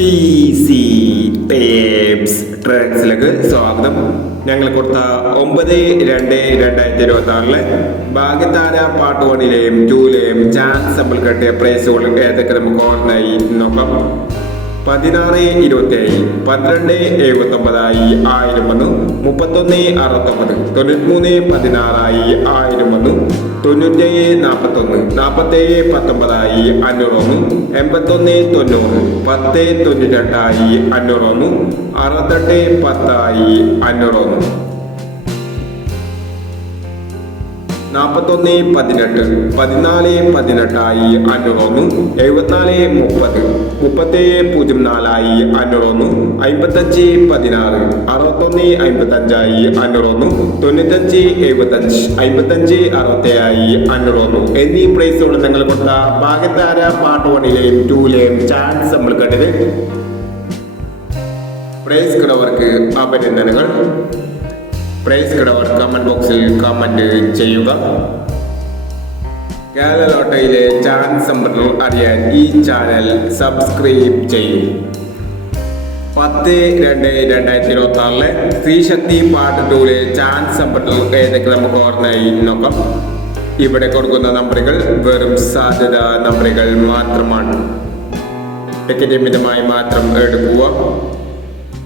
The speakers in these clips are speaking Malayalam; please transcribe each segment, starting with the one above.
ഈസി സ്വാഗതം. ഞങ്ങൾ കൊടുത്ത ഒമ്പത് രണ്ട് രണ്ടായിരത്തി ഇരുപത്തി ആറിലെ ഭാഗ്യതാര പാർട്ട് വണ്ണിലെയും ടൂലെയും ചാൻസ് നമ്മൾ കെട്ടിയ പ്രൈസുകൾ ഏതൊക്കെ നമുക്ക് ഓർമ്മയായി നോക്കാം. പതിനാറ് ഇരുപത്തിയേഴ് പന്ത്രണ്ട് എഴുപത്തൊമ്പതായി ആയിരം വന്നു മുപ്പത്തൊന്ന് അറുപത്തൊമ്പത് തൊണ്ണൂറ്റിമൂന്ന് പതിനാറായി ആയിരം വന്നു തൊണ്ണൂറ്റേഴ് നാൽപ്പത്തൊന്ന് നാൽപ്പത്തേഴ് പത്തൊമ്പതായി അഞ്ഞൂറൊന്ന് എൺപത്തൊന്ന് തൊണ്ണൂറ് പത്ത് തൊണ്ണൂറ്റെട്ടായി അഞ്ഞൂറൊന്ന് അറുപത്തെട്ട് പത്തായി അഞ്ഞൂറൊന്ന്. നാൽപ്പത്തൊന്ന് പതിനെട്ട് പതിനാല് പതിനെട്ടായി അഞ്ഞൂറൊന്ന് എഴുപത്തിനാല് മുപ്പത്. മുപ്പത്തേഴ് പൂജ്യം നാലായി അഞ്ഞൂറൊന്ന് അമ്പത്തഞ്ച് പതിനാറ് അറുപത്തൊന്ന് അമ്പത്തഞ്ചായി അഞ്ഞൂറൊന്ന് തൊണ്ണൂറ്റഞ്ച് എഴുപത്തഞ്ച് അമ്പത്തഞ്ച് അറുപത്തേഴായി അഞ്ഞൂറൊന്ന്. എന്നീ പ്രൈസുകൾ നിങ്ങൾ കൊടുത്ത ഭാഗ്യത്താര പാർട്ട് വണ്ണിലെയും ടൂലെയും ചാൻസ് നമ്മൾ കണ്ടത്. പ്രൈസ് കിടവർക്ക് അഭിനന്ദനങ്ങൾ. പ്രൈസ് കിടവർ കമന്റ് ബോക്സിൽ കമന്റ് ചെയ്യുക. കേരള ലോട്ടയിലെ ചാൻസ് അറിയാൻ ഈ ചാനൽ സബ്സ്ക്രൈബ് ചെയ്യും. പത്ത് രണ്ട് രണ്ടായിരത്തി ഇരുപത്തി ആറിലെ സ്ത്രീശക്തി പാർട്ട് ടൂലെ ചാൻസ് ഏതൊക്കെ നമുക്ക് ഓർമ്മയായി ഇവിടെ കൊടുക്കുന്ന നമ്പറുകൾ വെറും സാധ്യത നമ്പറുകൾ മാത്രമാണ്. ടിക്കറ്റ് മിതമായി മാത്രം എടുക്കുക.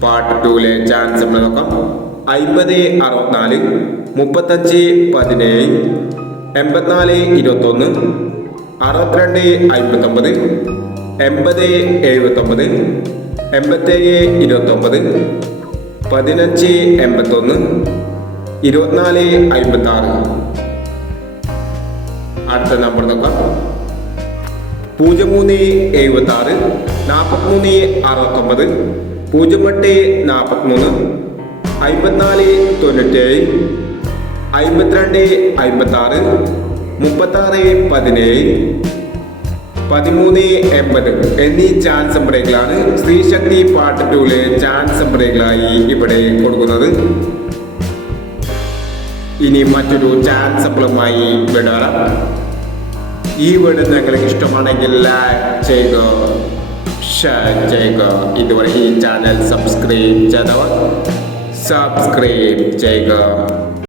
പാർട്ട് ടൂലെ ചാൻസ് നോക്കാം. അമ്പത് അറുപത്തിനാല് മുപ്പത്തഞ്ച് പതിനേഴ് എൺപത്തിനാല് ഇരുപത്തൊന്ന് അറുപത്തിരണ്ട് അമ്പത്തൊമ്പത് എൺപത് എഴുപത്തൊമ്പത് എൺപത്തേഴ് ഇരുപത്തൊമ്പത് പതിനഞ്ച് എൺപത്തൊന്ന് ഇരുപത്തിനാല് അമ്പത്താറ് അടുത്ത നമ്പർ നോക്കാം. പൂജ്യം മൂന്ന് എഴുപത്തി ആറ് നാൽപ്പത്തിമൂന്ന് അറുപത്തൊമ്പത് പൂജ്യം എട്ട് നാൽപ്പത്തിമൂന്ന് അമ്പത്തിനാല് തൊണ്ണൂറ്റേഴ് അമ്പത്തിരണ്ട് അമ്പത്തി ആറ് മുപ്പത്തി ആറ് പതിനേഴ് പതിമൂന്ന് എൺപത് എന്നീ ചാൻസ് നമ്പറുകളാണ് സ്ത്രീശക്തി പാർട്ട് ടൂലെ ചാൻസ് നമ്പറുകളായി ഇവിടെ കൊടുക്കുന്നത്. ഇനി മറ്റൊരു ചാൻസ് നമ്പറുമായി വിടാറാം. ഈ വീഡിയോ നിങ്ങൾക്ക് ഇഷ്ടമാണെങ്കിൽ ലൈക്ക് ചെയ്യുക ഷെയർ ചെയ്യുക. ഇതുവരെ ഈ ചാനൽ സബ്സ്ക്രൈബ് ചെയ്തവർ സബ്സ്ക്രൈബ് ചെയ്യുക.